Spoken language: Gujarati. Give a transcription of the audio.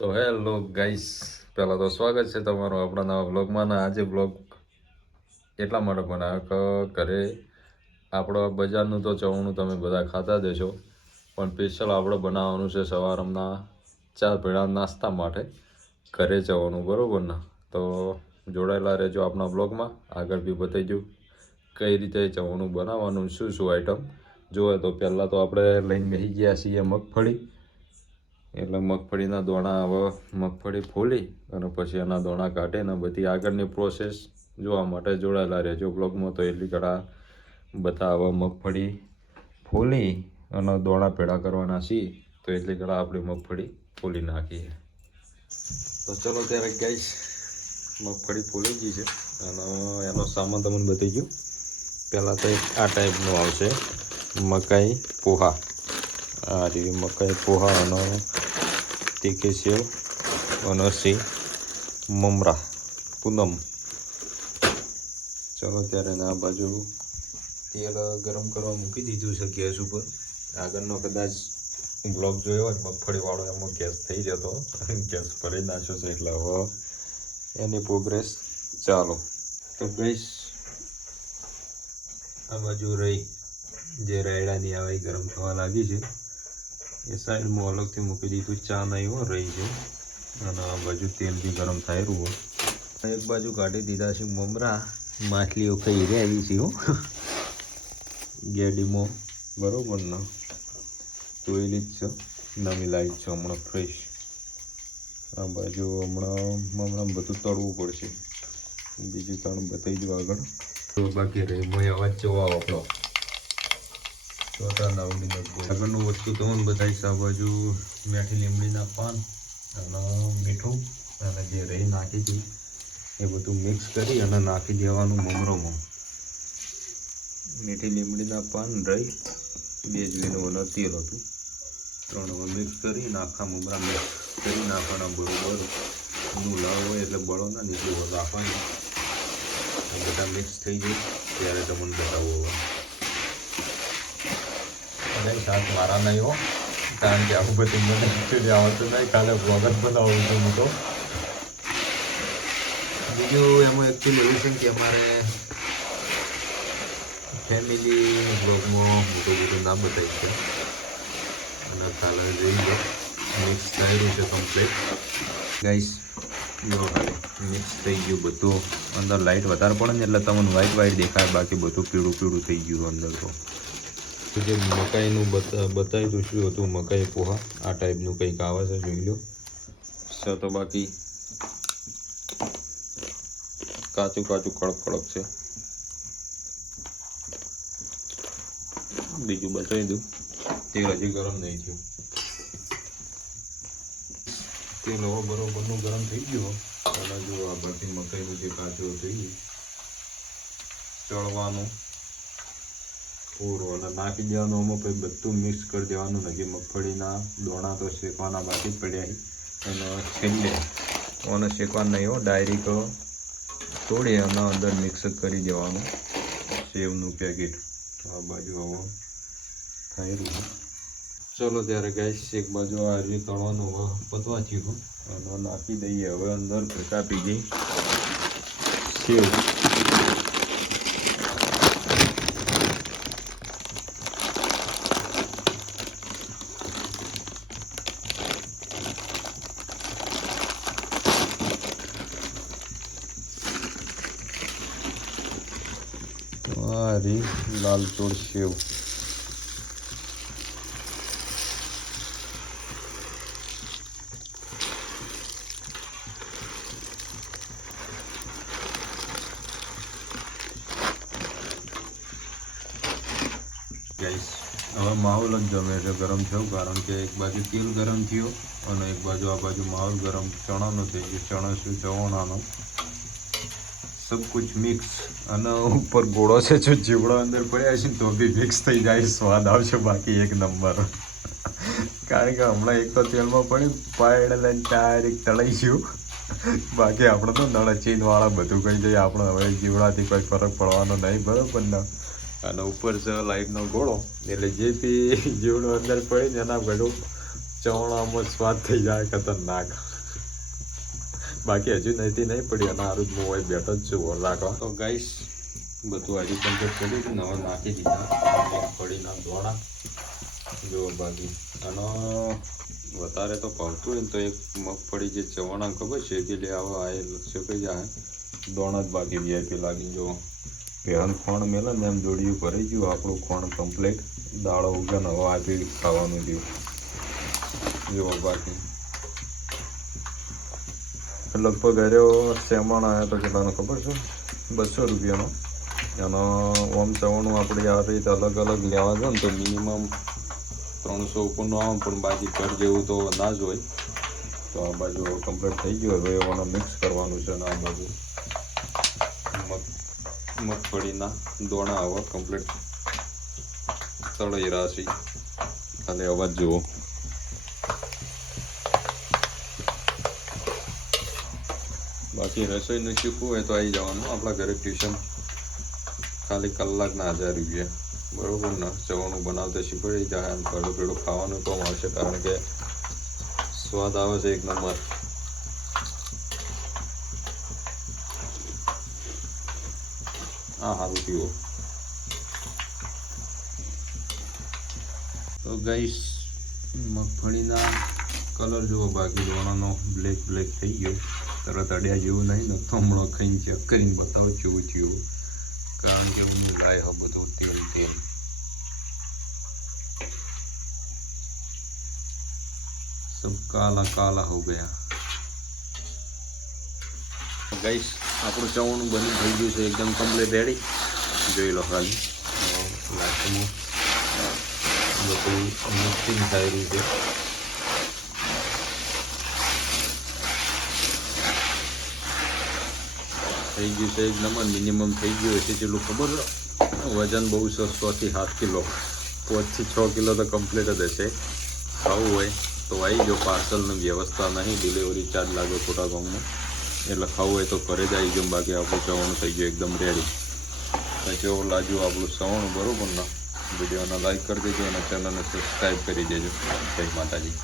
તો હેલો ગાઈસ, પહેલાં તો સ્વાગત છે તમારું આપણા નવા બ્લોગમાં આજે બ્લોગ એટલા માટે બનાવ્યો કે ઘરે આપણો બજારનું તો ચવાણું તમે બધા ખાતા હશો, પણ સ્પેશિયલ આપણે બનાવવાનું છે સવારના ચા ભેળા નાસ્તા માટે ઘરે જવાનું, બરાબર ને? તો જોડાયેલા રહેજો આપણા બ્લોગમાં આગળ બી બતાવી કઈ રીતે ચવાણું બનાવવાનું, શું શું આઈટમ જોવે તો પહેલાં તો આપણે લઈને બેસી ગયા છીએ મગફળી. એટલે મગફળીના દોણા હવે મગફળી ફોલી અને પછી એના દોણા કાઢે ને બધી આગળની પ્રોસેસ જોવા માટે જોડાયેલા રહેજો બ્લોગમાં તો એટલી ઘણા બધા હવે મગફળી ફોલી અને દોણા પેડા કરવાના છીએ. તો એટલી ઘણા આપણી મગફળી ફોલી નાખીએ તો ચલો ત્યારે ગાઈશ મગફળી ફોલી ગઈ છે. અને એનો સામાન તમને બતાવી ગયો. પહેલાં તો આ ટાઈપનું આવશે, મકાઈ પોહા. આ રીતે મકાઈ પોહા અને તીખી સેવ અને મમરા, પૂનમ. ચલો ત્યારે આ બાજુ તેલ ગરમ કરવા મૂકી દીધું છે ગેસ ઉપર. આગળનો કદાચ બ્લોગ જોયો હોય મગફળીવાળો એમાં ગેસ થઈ જતો ગેસ ભરી નાખ્યો છે એટલે હવે એની પ્રોગ્રેસ ચાલો. તો ગઈશ આ બાજુ રહી. જે રાયડાની આવે ગરમ થવા લાગી છે. એ સાઈડમાં અલગથી મૂકી દીધું, ચા નહીં રહી ગયું અને આ બાજુ તેલ બી ગરમ થાય રહ્યું હોય એક બાજુ કાઢી દીધા છે મમરા, માછલીઓ ખાઈ રહી આવી છે હો. ગેડીમાં બરોબર ના? ધોયેલી જ છે, નવી લાઈટ છે હમણાં ફ્રેશ. આ બાજુ હમણાં હમણાં બધું તળવું પડશે. બીજું તણ બતાવી દઉં આગળ. બાકી રહી, મોય અવાજ જોવા આપણો ચોથા લાવડી આગળનું વસ્તુ તમને બધા શાકભાજુ મેઠી લીમડીના પાન અને મીઠું, અને જે રહી નાખી હતી, એ બધું મિક્સ કરી અને નાખી દેવાનું મમરોમાં. મીઠી લીમડીના પાન રહી બે જોઈનું અને તેલ હતું. ત્રણ મિક્સ કરી આખા મમરા મિક્સ કરી નાખવાના બરોબર. લાવ હોય એટલે બળો ના નીચે રાખવાની બધા મિક્સ થઈ જાય, ત્યારે તમને બતાવો હવે કારણ મારા નહીં હો. કારણ કે આવું બધું મને એકચ્યુઅલી આવડતું નહીં. કાલે બ્લોગ જ બનાવું છું હું બીજું એમાં એકચ્યુઅલી એવું છે કે અમારે ફેમિલી બ્લોગમાં મોટું મોટું ના બતાવી છે. અને કાલે જોઈ લો. મિક્સ થયેલું છે કમ્પ્લીટ ગાઈસ જો હવે મિક્સ થઈ ગયું બધું. અંદર લાઇટ વધારે પડે ને એટલે તમને વ્હાઇટ વ્હાઇટ દેખાય, બાકી બધું પીળું પીળું થઈ ગયું અંદર તો. જે મકાઈનું બતા બતાવી દઉં શું હતું, મકાઈ પોહા, આ ટાઈપનું કંઈક આવે છે, જોઈ લો. છે તો બાકી કાચું કાચું કડક કડક છે. બીજું બતાવી દઉં. તેલ હજી ગરમ નહીં થયું. તેલ હવે બરોબરનું ગરમ થઈ ગયું પહેલાં જો આ બધી મકાઈનું જે કાચું હતું એ ચડવાનું પૂરું અને નાખી દેવાનું અમુક પછી બધું મિક્સ કરી દેવાનું. નથી મગફળીના દોણા તો શેકવાના બાકી પડ્યા અને છેલ્લે અને શેકવાનું નહીં હો ડાયરેક્ટ તોડી અને અંદર મિક્સ કરી દેવાનું. સેવનું પેકેટ. તો આ બાજુ આવો. થયેલું ચલો ત્યારે ગાઈસ, એક બાજુ આ રીતે તળવાનું પતવા થયું. અને નાખી દઈએ. હવે અંદર ભેટા પી ગઈ સેવ. આ લાલ ચોળ સેવ હવે માહોલ જ જમે છે, ગરમ થયું, કારણ કે એક બાજુ તેલ ગરમ થયો અને એક બાજુ આ બાજુ માહોલ ગરમ ચણાનો થઈ ગયો ચણા શું ચવાણાનો સબ કુછ મિક્સ અને ઉપર ગોળો છે જો જીવડો અંદર પડ્યા છે તો બી મિક્સ થઈ જાય, સ્વાદ આવશે બાકી એક નંબર કારણ કે હમણાં એક તો તેલમાં પડી પાયડ લઈને ડાયરેક્ટ તળાઈ ગયું. બાકી આપણે તો નળચીન ચીનવાળા બધું કહી જઈએ આપણે હવે જીવડાથી કોઈ ફરક પડવાનો નહીં, બરોબર ને? અને ઉપર છે લાઈટનો ગોળો, એટલે જે બી જીવડો અંદર પડે ને એના બધું ચવણામાં સ્વાદ થઈ જાય ખતરનાક. બાકી હજુ નથી નહીં પડી અને હારું જ હોય બેઠો જ છું ઓર રાખવા તો ગાઈશ બધું હજી કમ્પ્લીટ કર્યું દીધું નવા નાખી દીધા. મગફળીના દોણા. જો બાકી. અને વધારે તો ભાવતું હોય ને તો એક મગફળી જે ચવાણા ખબર છે કે લે આવો, આ લક્ષ્ય કઈ જાય. દોણા જ બાકી વીઆઈપી લાગી જો પહેરણ ખોણ મેલે ને, એમ જોડિયું ભરાઈ ગયું, આપણું ખોણ કમ્પ્લીટ દાળો ઉગે હવા આપી ખાવાનું થયું. જો બાકી. લગભગ અરે સેમણ આવ્યા તો કેટલાનો ખબર છે? બસો રૂપિયાનો. એનો ઓમ ચવાણું આપણે આ રીતે અલગ અલગ લેવા છે ને તો મિનિમમ ત્રણસો ઉપરનો આવે પણ બાકી ઘર જેવું તો ના જ હોય. તો આ બાજુ કમ્પ્લીટ થઈ ગયું હવે એવાનો મિક્સ કરવાનું છે અને આ બાજુ. મગ, મગફળીના દોણા હવે કમ્પ્લીટ તળાઈ રહ્યા છે ખાલી અવાજ જુઓ. બાકી રસોઈનું શીખવું હોય તો આવી જવાનું. આપણા ઘરે ટ્યુશન ખાલી કલાકના હજાર રૂપિયા. બરોબર ને? ચવાનું બનાવતા શીખવાડી જાય અને ઘડું ઘડું ખાવાનું તો આવશે કારણ કે સ્વાદ આવે છે એક નંબર. આ સારું પીવો તો ગાઈસ મગફળીના કલર જુઓ બાકી દોણાનો બ્લેક બ્લેક થઈ ગયો. તરત અડ્યા જેવું નહીં, ને હમણાં ખાઈને ચેક કરીને બતાવો કેવું થયું. કારણ કે હું લાય બધું તેલ તેલ. સબ કાલા કાલા હો ગયા. ગાઈસ, આપણું ચવાણું બની થઈ ગયું છે, એકદમ કમ્પ્લીટ રેડી જોઈ લો ખાલી. લાસ્ટમાં બધું મિક્સિંગ રહ્યું છે. થઈ ગયું છે એક નંબર મિનિમમ થઈ ગયું હશે જેટલું ખબર વજન બહુ છથી સાત કિલો. પાંચથી છ કિલો તો કમ્પ્લીટ જ હશે. ખાવું હોય તો આવી જાઓ, પાર્સલની વ્યવસ્થા નહીં ડિલિવરી ચાર્જ લાગે ખોટા ગામનો એટલે ખાવું હોય તો ઘરે જ આવી ગયું બાકી આપણું ચવાણું થઈ ગયું, એકદમ રેડી પછી એવું લાગ્યું આપણું સવણું બરાબર ને, વિડીયોને લાઈક કરી દેજો અને ચેનલને સબસ્ક્રાઈબ કરી દેજો. જય માતાજી.